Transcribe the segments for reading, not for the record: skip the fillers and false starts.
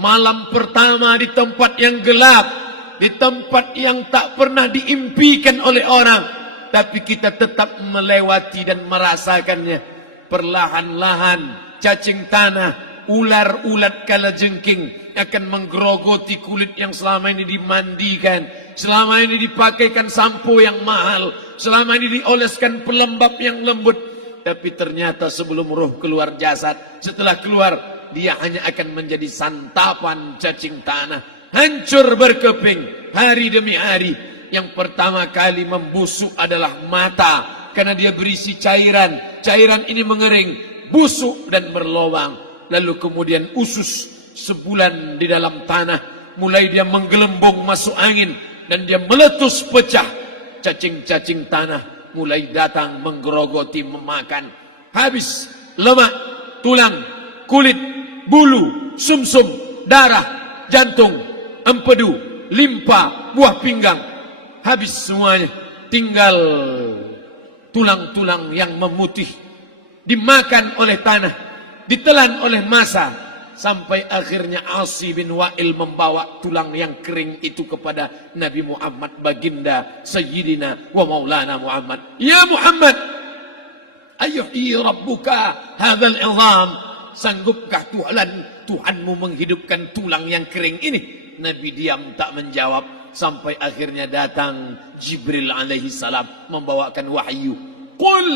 Malam pertama di tempat yang gelap, di tempat yang tak pernah diimpikan oleh orang, tapi kita tetap melewati dan merasakannya. Perlahan-lahan cacing tanah, ular-ulat kalajengking akan menggerogoti kulit yang selama ini dimandikan, selama ini dipakaikan sampo yang mahal, selama ini dioleskan pelembab yang lembut. Tapi ternyata sebelum roh keluar jasad, setelah keluar, dia hanya akan menjadi santapan cacing tanah. Hancur berkeping hari demi hari. Yang pertama kali membusuk adalah mata, karena dia berisi cairan. Cairan ini mengering, busuk dan berlubang. Lalu kemudian usus sebulan di dalam tanah. Mulai dia menggelembung masuk angin dan dia meletus pecah. Cacing-cacing tanah mulai datang menggerogoti, memakan. Habis lemak, tulang, kulit, bulu, sumsum, darah, jantung, empedu, limpa, buah pinggang. Habis semuanya, tinggal tulang-tulang yang memutih, dimakan oleh tanah, ditelan oleh massa. Sampai akhirnya Asi bin Wa'il membawa tulang yang kering itu kepada Nabi Muhammad, baginda Sayyidina wa Maulana Muhammad. Ya Muhammad, ayuhyi rabbuka hadzal izam. Sanggupkah Tuhanmu menghidupkan tulang yang kering ini? Nabi diam tak menjawab. Sampai akhirnya datang Jibril alaihi salam membawakan wahyu. Qul,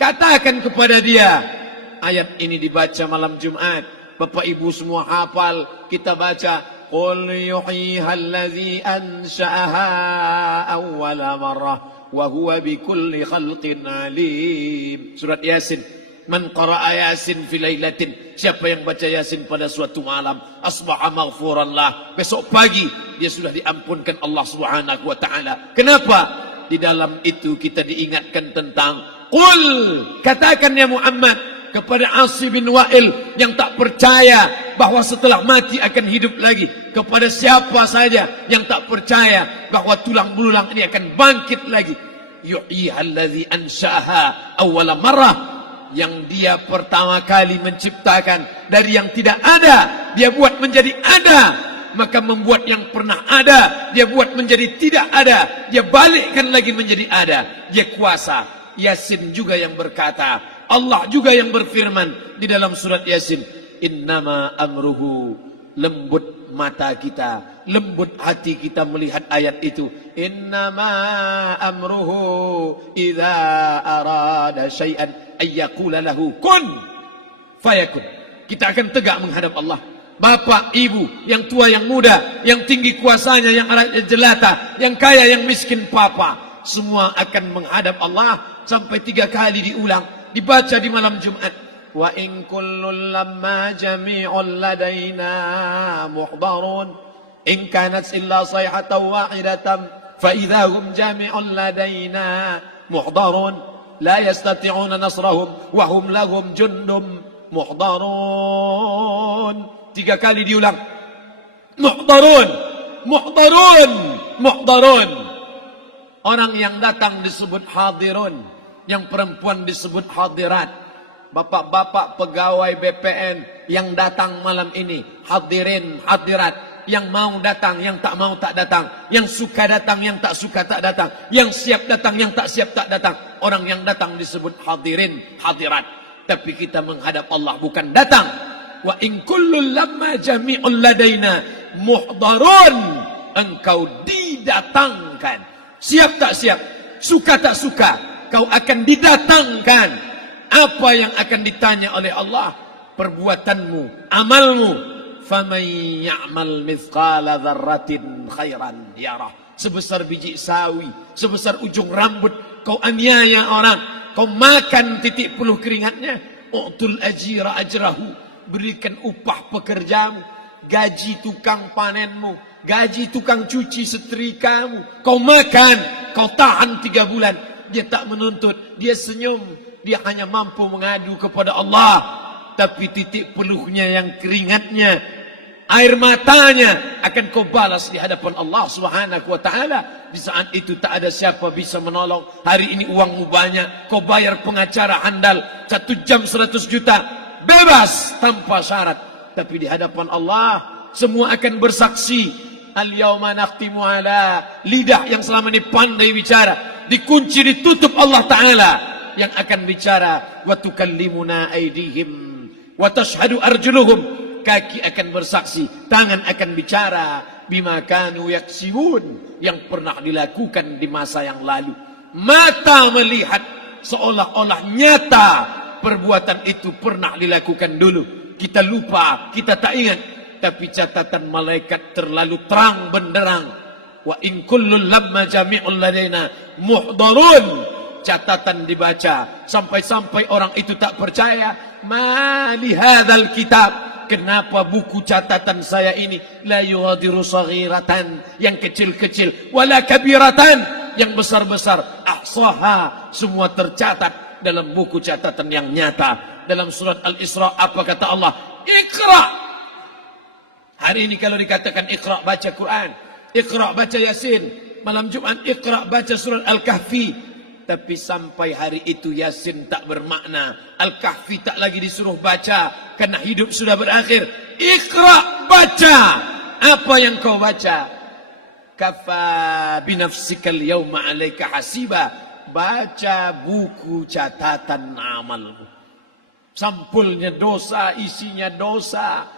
katakan kepada dia. Ayat ini dibaca malam Jumat. Bapak Ibu semua hafal, kita baca. Qul yuhyiha allazi ansha'aha awwala marrah wa huwa bikulli khalqin alim. Surat Yasin. Man qara'a Yasin fi lailatin. Siapa yang baca Yasin pada suatu malam, asbaha maghfuran lah. Besok pagi dia sudah diampunkan Allah Subhanahu wa taala. Kenapa? Di dalam itu kita diingatkan tentang qul, katakan ya Muhammad kepada Asi bin Wa'il yang tak percaya bahwa setelah mati akan hidup lagi, kepada siapa saja yang tak percaya bahwa tulang belulang ini akan bangkit lagi. Yuhyiha allazi ansha'aha awwala marrah, yang dia pertama kali menciptakan dari yang tidak ada, dia buat menjadi ada. Maka membuat yang pernah ada, dia buat menjadi tidak ada, dia balikkan lagi menjadi ada. Dia kuasa. Yasin juga yang berkata, Allah juga yang berfirman di dalam surat Yasin, innama amruhu, lembut mata kita, lembut hati kita melihat ayat itu. Innama amruhu idza arada syai'an ayyaqula lahu kun fayakun. Kita akan tegak menghadap Allah. Bapak, ibu, yang tua, yang muda, yang tinggi kuasanya, yang jelata, yang kaya, yang miskin, papa, semua akan menghadap Allah. Sampai 3 kali diulang, dibaca di malam Jumat. Wa in kullun lamma jami'un ladaina muhdarun in kanat illa sayhatan wahidatan fa idza hum jami'un ladaina muhdarun la yastati'una nasrahum wa hum lahum jundum muhdarun. 3 kali diulang. Muhdarun, muhdarun, muhdarun. Orang yang datang disebut hadirun, yang perempuan disebut hadirat. Bapak-bapak pegawai BPN yang datang malam ini, hadirin, hadirat. Yang mau datang, yang tak mau tak datang. Yang suka datang, yang tak suka tak datang. Yang siap datang, yang tak siap tak datang. Orang yang datang disebut hadirin, hadirat. Tapi kita menghadap Allah bukan datang. Wa in kullun lamma jami'un ladaina muhdarun. Engkau didatangkan. Siap tak siap, suka tak suka, kau akan didatangkan. Apa yang akan ditanya oleh Allah? Perbuatanmu, amalmu. Faman ya'mal mithqala dzarratin khairan yarah. Sebesar biji sawi, sebesar ujung rambut, kau aniaya orang, kau makan titik peluh keringatnya. U'tul ajira ajrahu, berikan upah pekerjamu, gaji tukang panenmu, gaji tukang cuci setrikamu. Kau makan, kau tahan 3 bulan. Dia tak menuntut, dia senyum. Dia hanya mampu mengadu kepada Allah. Tapi titik peluhnya yang keringatnya, air matanya akan kau balas di hadapan Allah Subhanahu wa taala. Di saat itu tak ada siapa bisa menolong. Hari ini uangmu banyak, kau bayar pengacara handal 1 jam 100 juta, bebas tanpa syarat. Tapi di hadapan Allah semua akan bersaksi. Al-yawma nakhtimu ala, lidah yang selama ini pandai bicara dikunci, ditutup Allah Ta'ala yang akan bicara. Wa tukallimuna aydihim wa tashhadu arjuluhum, kaki akan bersaksi, tangan akan bicara. Bima kanu yaksibun, yang pernah dilakukan di masa yang lalu. Mata melihat seolah-olah nyata perbuatan itu pernah dilakukan dulu. Kita lupa, kita tak ingat. Tapi catatan malaikat terlalu terang benderang. Wa in kullun lamma jami'un ladaina muhdarun. Catatan dibaca sampai-sampai orang itu tak percaya. Ma li hadzal kitab, kenapa buku catatan saya ini la yughadiru saghiratan, yang kecil-kecil, wala kabiratan, yang besar-besar, ahsaha, semua tercatat dalam buku catatan yang nyata. Dalam surat Al-Isra apa kata Allah? Iqra. Hari ini kalau dikatakan Iqra baca Quran, Iqra baca Yasin, malam Jumat Iqra baca surat Al-Kahfi, tapi sampai hari itu Yasin tak bermakna, Al-Kahfi tak lagi disuruh baca karena hidup sudah berakhir. Iqra baca. Apa yang kau baca? Kafa binafsikal yawma 'alaika hasiba. Baca buku catatan amalmu. Sampulnya dosa, isinya dosa.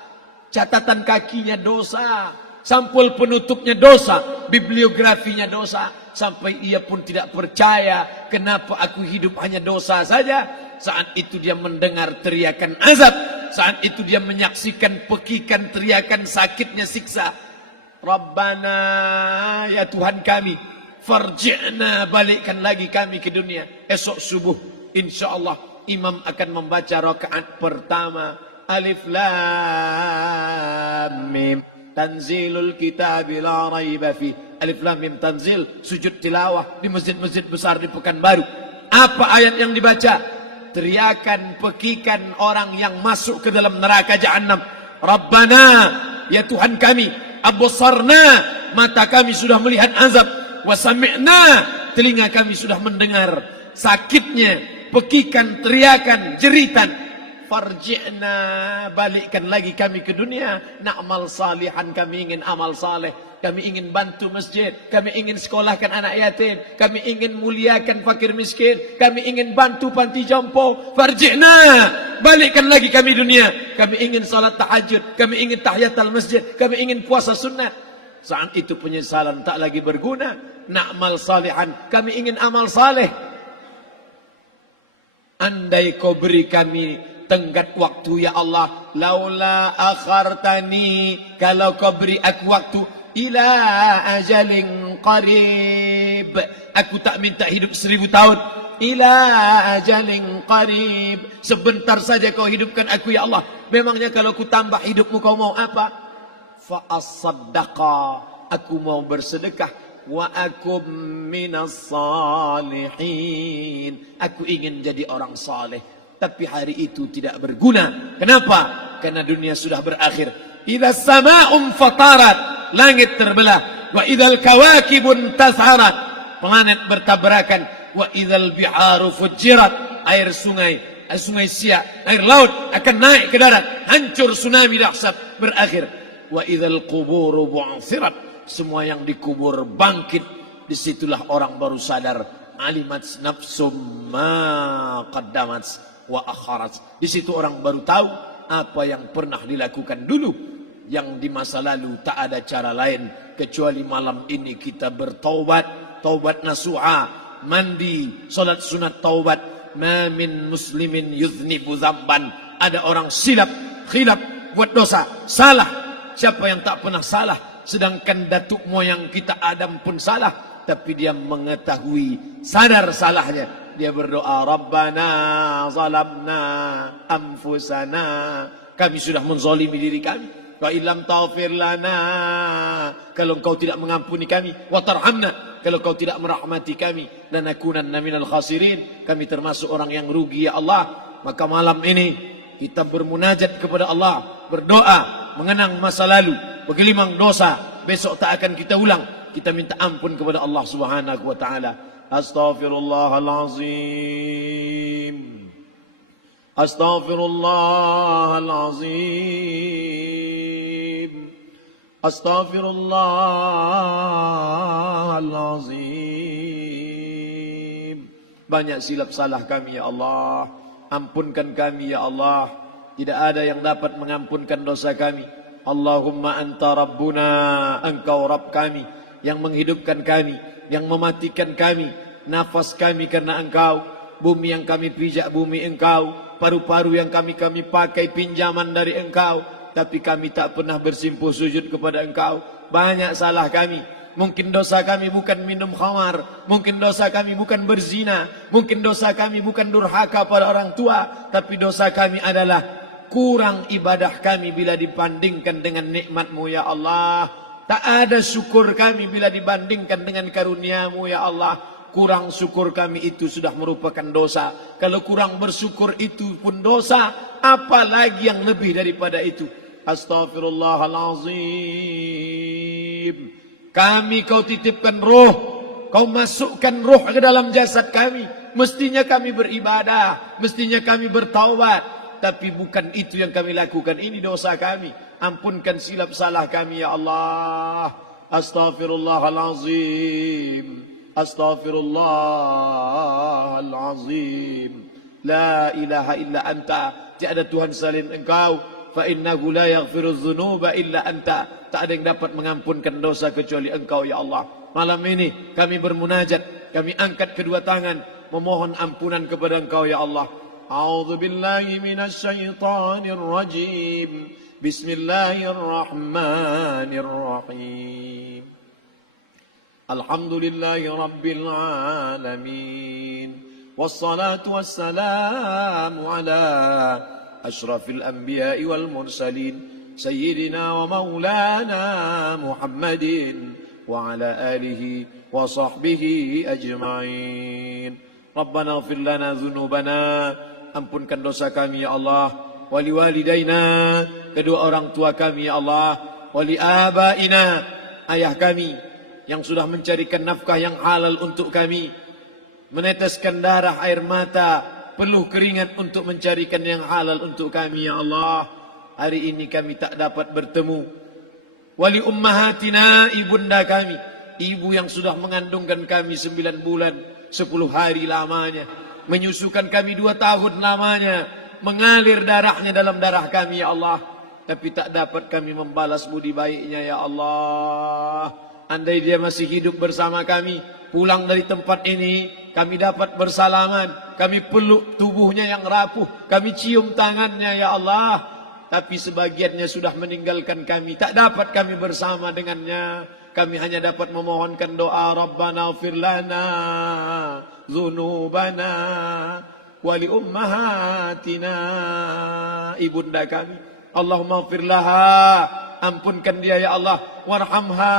Catatan kakinya dosa, sampul penutupnya dosa, bibliografinya dosa. Sampai ia pun tidak percaya, kenapa aku hidup hanya dosa saja. Saat itu dia mendengar teriakan azab, saat itu dia menyaksikan pekikan teriakan sakitnya siksa. Rabbana, ya Tuhan kami, farji'na, balikkan lagi kami ke dunia. Esok subuh insyaallah imam akan membaca rakaat pertama. Alif Lam Mim, tanzilul kitab la raiba fi. Alif Lam Mim tanzil, sujud tilawah di masjid-masjid besar di Pekanbaru. Apa ayat yang dibaca? Teriakan pekikan orang yang masuk ke dalam neraka Jahannam. Rabbana, ya Tuhan kami, absarna, mata kami sudah melihat azab, wa sami'na, telinga kami sudah mendengar sakitnya pekikan, teriakan, jeritan. Farji'na, balikkan lagi kami ke dunia. Na'mal salihan, kami ingin amal saleh. Kami ingin bantu masjid. Kami ingin sekolahkan anak yatim. Kami ingin muliakan fakir miskin. Kami ingin bantu panti jompo. Farji'na, balikkan lagi kami dunia. Kami ingin salat tahajud. Kami ingin tahiyatul masjid. Kami ingin puasa sunnah. Saat itu penyesalan tak lagi berguna. Na'mal salihan, kami ingin amal saleh. Andai kau beri kami tenggat waktu ya Allah, laula akhartani, kalau kau beri aku waktu, ila ajalin qarib, aku tak minta hidup 1000 tahun, ila ajalin qarib, sebentar saja kau hidupkan aku ya Allah. Memangnya kalau ku tambah hidupmu kau mau apa? Fa as-saddaqa, aku mau bersedekah. Wa akum minas salihin, aku ingin jadi orang saleh. Tapi hari itu tidak berguna. Kenapa? Karena dunia sudah berakhir. Idza sama'un fatarat, langit terbelah. Wa idzal kawakibun tasharat, planet bertabrakan. Wa idzal biharu fujirat, air sungai Siak, air laut akan naik ke darat, hancur tsunami dahsyat berakhir. Wa idzal quburu bu'thirat, semua yang dikubur bangkit. Disitulah orang baru sadar, alimat nafsum ma qaddamat wa akharat. Di situ orang baru tahu apa yang pernah dilakukan dulu, yang di masa lalu tak ada cara lain kecuali malam ini kita bertaubat, taubat nasuha, mandi, salat sunat taubat. Ma min muslimin yuznibu dzamban, ada orang silap, khilaf, buat dosa, salah. Siapa yang tak pernah salah? Sedangkan datuk moyang kita Adam pun salah, tapi dia mengetahui, sadar salahnya. Dia berdoa, Rabbana zalamna anfusana, kami sudah menzalimi diri kami. Wa illam taghfir lana, kalau engkau tidak mengampuni kami. Wa tarhamna, kalau engkau tidak merahmati kami. Lanakunanna minal khasirin, kami termasuk orang yang rugi ya Allah. Maka malam ini kita bermunajat kepada Allah, berdoa, mengenang masa lalu, bergelimang dosa, besok tak akan kita ulang. Kita minta ampun kepada Allah Subhanahu wa taala. Astaghfirullahalazim. Astaghfirullahalazim. Astaghfirullahalazim. Banyak silap salah kami ya Allah. Ampunkan kami ya Allah. Tidak ada yang dapat mengampunkan dosa kami. Allahumma anta rabbuna, engkau Rabb kami, yang menghidupkan kami, yang mematikan kami, nafas kami karena engkau, bumi yang kami pijak bumi engkau, paru-paru yang kami pakai pinjaman dari engkau, tapi kami tak pernah bersimpuh sujud kepada engkau. Banyak salah kami. Mungkin dosa kami bukan minum khamar, mungkin dosa kami bukan berzina, mungkin dosa kami bukan durhaka pada orang tua, tapi dosa kami adalah kurang ibadah kami bila dibandingkan dengan nikmat-Mu ya Allah. Tak ada syukur kami bila dibandingkan dengan karunia-Mu ya Allah. Kurang syukur kami itu sudah merupakan dosa. Kalau kurang bersyukur itu pun dosa, apalagi yang lebih daripada itu. Astaghfirullahalazim. Kami kau titipkan roh, kau masukkan roh ke dalam jasad kami. Mestinya kami beribadah, mestinya kami bertaubat. Tapi bukan itu yang kami lakukan. Ini dosa kami. Ampunkan silap salah kami ya Allah. Astaghfirullahalazim. Astaghfirullahalazim. La ilaha illa anta. Tiada Tuhan selain engkau. Fa innahu la yaghfiru dzunuba illa anta. Tak ada yang dapat mengampunkan dosa kecuali engkau ya Allah. Malam ini kami bermunajat. Kami angkat kedua tangan. Memohon ampunan kepada engkau ya Allah. أعوذ بالله من الشيطان الرجيم بسم الله الرحمن الرحيم الحمد لله رب العالمين والصلاة والسلام على أشرف الأنبياء والمرسلين سيدنا ومولانا محمد وعلى آله وصحبه أجمعين ربنا اغفر لنا ذنوبنا. Ampunkan dosa kami ya Allah. Wali walidaina, kedua orang tua kami ya Allah. Wali abaina, ayah kami yang sudah mencarikan nafkah yang halal untuk kami, meneteskan darah air mata, peluh keringat untuk mencarikan yang halal untuk kami ya Allah. Hari ini kami tak dapat bertemu. Wali ummahatina, ibunda kami, ibu yang sudah mengandungkan kami 9 bulan 10 hari lamanya, menyusukan kami 2 tahun lamanya, mengalir darahnya dalam darah kami ya Allah, tapi tak dapat kami membalas budi baiknya ya Allah. Andai dia masih hidup bersama kami, pulang dari tempat ini, kami dapat bersalaman, kami peluk tubuhnya yang rapuh, kami cium tangannya ya Allah. Tapi sebagiannya sudah meninggalkan kami, tak dapat kami bersama dengannya. Kami hanya dapat memohonkan doa, Rabbana ighfir lana dzunubana wa li ummahatina, ibunda kami. Allahumma ighfir laha, ampunkan dia ya Allah. Warhamha,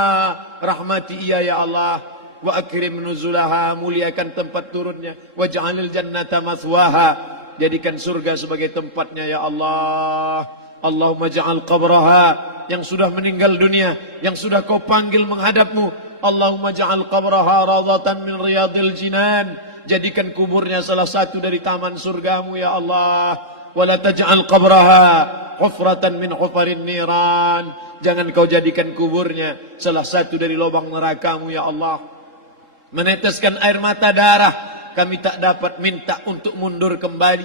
rahmati ia ya Allah. Wa akrim nuzulaha, muliakan tempat turunnya. Waj'alil jannata mathwaha, jadikan surga sebagai tempatnya ya Allah. Allahumma ja'al qabraha, yang sudah meninggal dunia, yang sudah kau panggil menghadapmu, Allahumma ja'al qabraha radatan min riyadil jinan, jadikan kuburnya salah satu dari taman surgamu ya Allah. Wala taj'al qabraha hufratan min hufarin niran, jangan kau jadikan kuburnya salah satu dari lubang nerakamu ya Allah. Meneteskan air mata darah, kami tak dapat minta untuk mundur kembali.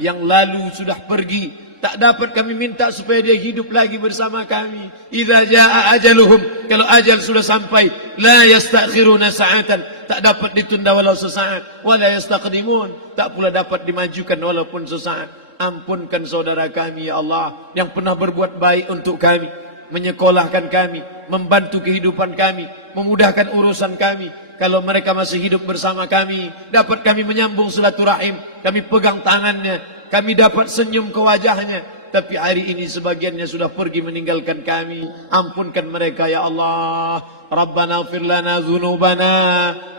Yang lalu sudah pergi, tak dapat kami minta supaya dia hidup lagi bersama kami. Idza jaa ajaluhum, kalau ajal sudah sampai, la yastakhiruna sa'atan, tak dapat ditunda walau sesaat, wala yastaqdimun, tak pula dapat dimajukan walaupun sesaat. Ampunkan saudara kami ya Allah, yang pernah berbuat baik untuk kami, menyekolahkan kami, membantu kehidupan kami, memudahkan urusan kami. Kalau mereka masih hidup bersama kami, dapat kami menyambung silaturahim, kami pegang tangannya, kami dapat senyum ke wajahnya. Tapi hari ini sebagiannya sudah pergi meninggalkan kami. Ampunkan mereka ya Allah. Rabbana ighfir lana dzunubana,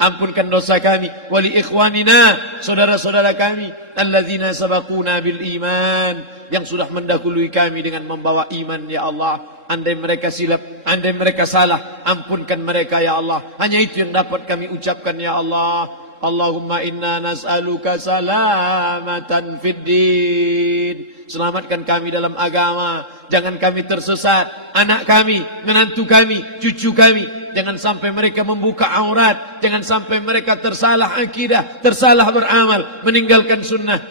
ampunkan dosa kami. Wali ikhwanina, saudara-saudara kami, alladzina sabaquna bil iman, yang sudah mendahului kami dengan membawa iman ya Allah. Andai mereka silap, andai mereka salah, ampunkan mereka ya Allah. Hanya itu yang dapat kami ucapkan ya Allah. Allahumma inna nas'aluka salamatan fid din. Selamatkan kami dalam agama, jangan kami tersesat, anak kami, menantu kami, cucu kami, jangan sampai mereka membuka aurat, jangan sampai mereka tersalah akidah, tersalah beramal, meninggalkan sunnah.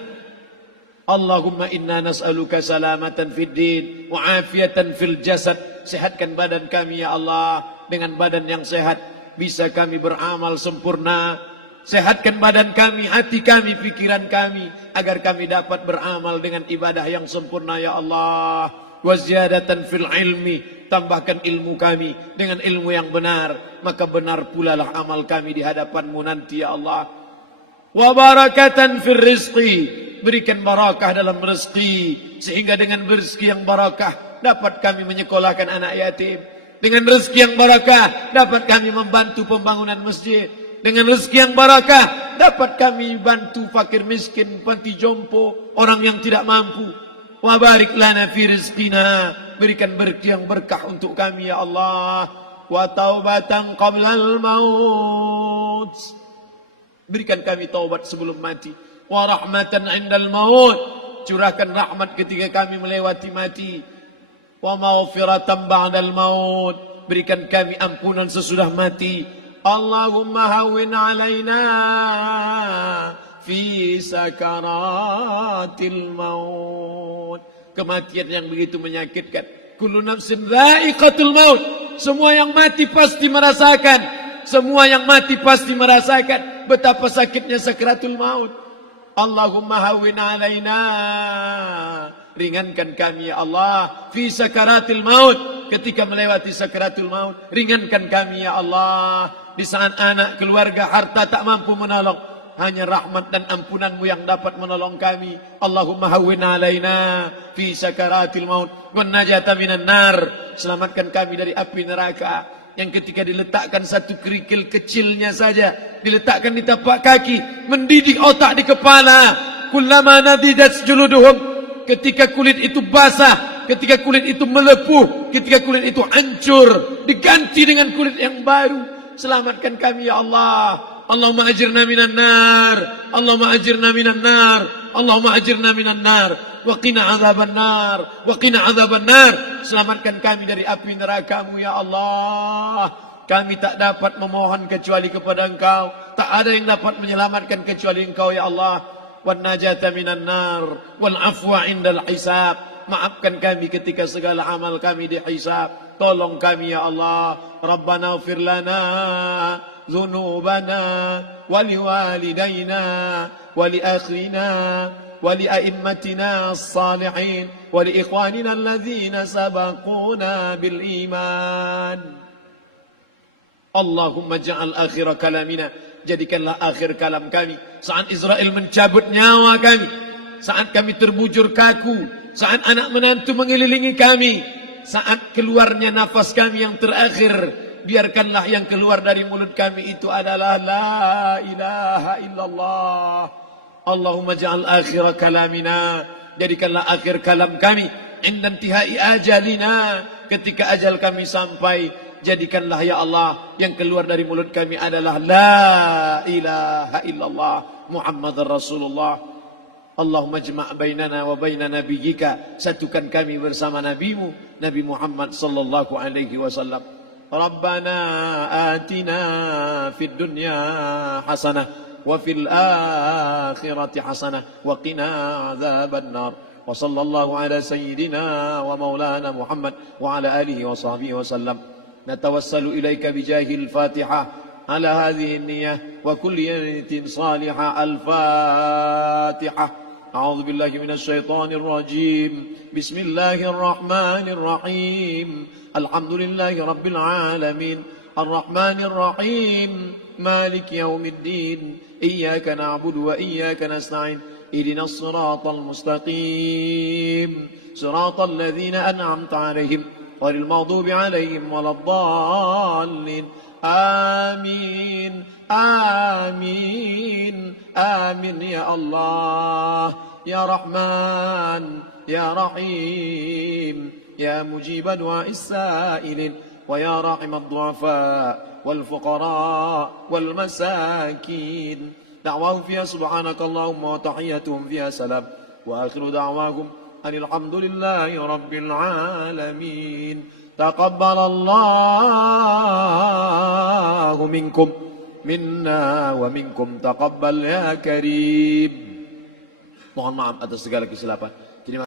Allahumma inna nas'aluka salamatan fid din wa afiatan fil jasad. Sehatkan badan kami ya Allah, dengan badan yang sehat bisa kami beramal sempurna. Sehatkan badan kami, hati kami, pikiran kami, agar kami dapat beramal dengan ibadah yang sempurna ya Allah. Wa ziyadatan fil ilmi, tambahkan ilmu kami dengan ilmu yang benar, maka benar pula lah amal kami di hadapan-Mu nanti ya Allah. Wa barakatan fil rizqi, berikan barakah dalam rezeki, sehingga dengan rezeki yang barakah dapat kami menyekolahkan anak yatim. Dengan rezeki yang barakah dapat kami membantu pembangunan masjid. Dengan rezeki yang barakah dapat kami bantu fakir miskin, panti jompo, orang yang tidak mampu. Wa barik lana fi rizqina, berikan berkah yang berkah untuk kami ya Allah. Wa taubatan qablal maut, berikan kami taubat sebelum mati. Wa rahmatan indal maut, curahkan rahmat ketika kami melewati mati. Wa maghfiratan ba'dal maut, berikan kami ampunan sesudah mati. Allahumma hawwin alaina fi sakaratil maut, kematian yang begitu menyakitkan. Kullu nafsin dha'iqatul maut, semua yang mati pasti merasakan, semua yang mati pasti merasakan betapa sakitnya sakaratul maut. Allahumma hawwin alaina, ringankan kami ya Allah, fi sakaratil maut, ketika melewati sakaratul maut, ringankan kami ya Allah. Di saat anak, keluarga, harta tak mampu menolong, hanya rahmat dan ampunan-Mu yang dapat menolong kami. Allahumma hawwin alaina fi sakaratil maut wan najata minan nar, selamatkan kami dari api neraka yang ketika diletakkan satu kerikil kecilnya saja, diletakkan di tapak kaki, mendidih otak di kepala. Kullama nadidat juluduhum, ketika kulit itu basah, ketika kulit itu melepuh, ketika kulit itu hancur, diganti dengan kulit yang baru. Selamatkan kami ya Allah. Allahumma ajirna minan nar, Allahumma ajirna minan nar, Allahumma ajirna minan nar, wa qina adzaban nar, wa qina adzaban nar. Selamatkan kami dari api neraka-Mu ya Allah. Kami tak dapat memohon kecuali kepada Engkau, tak ada yang dapat menyelamatkan kecuali Engkau ya Allah. Wan najata minan nar wal afwa indal hisab, maafkan kami ketika segala amal kami dihisab. Tolong kami ya Allah. Rabbana ighfir lana dhunubana wa liwalidayna wa liakhina wa lia'immatina as-salihin wa liikhwanina alladhina sabaquna bil iman. Allahumma ja'al akhir kalamina, jadikanlah akhir kalam kami saat Israel mencabut nyawa kami, saat kami terbujur kaku, saat anak menantu mengelilingi kami, saat keluarnya nafas kami yang terakhir, biarkanlah yang keluar dari mulut kami itu adalah la ilaha illallah. Allahumma ja'al akhir kalamina, jadikanlah akhir kalam kami inda intihai ajalina, ketika ajal kami sampai, jadikanlah ya Allah yang keluar dari mulut kami adalah la ilaha illallah Muhammadar Rasulullah. Allahumma jma' bainana wa baina nabiyyika, satukan kami bersama nabimu Nabi Muhammad sallallahu alaihi wasallam. Rabbana atina fid dunya hasanah wa fil akhirati hasanah wa qina adzaban nar. Wa sallallahu ala sayyidina wa maulana Muhammad wa ala alihi wa sahbihi wasallam. Natawassalu ilaika bijahil Fatihah ala hadhihi an-niyyah wa kulli niyatin salihah. Al-Fatihah. أعوذ بالله من الشيطان الرجيم. بسم الله الرحمن الرحيم. الحمد لله رب العالمين الرحمن الرحيم مالك يوم الدين إياك نعبد وإياك نستعين اهدنا الصراط المستقيم صراط الذين أنعمت عليهم غير المغضوب عليهم ولا الضالين آمين آمين آمين يا الله يا رحمن يا رحيم يا مجيب دعاء السائلين ويا راحم الضعفاء والفقراء والمساكين Da'wahum fiha subhanakallahumma wa tahiyyatuhum fiha salam. Wa akhiru da'wahum alhamdulillahi rabbil alamin. Taqabbalallahu minkum minna wa minkum taqabbal ya karim. Mohon maaf atas segala kesilapan.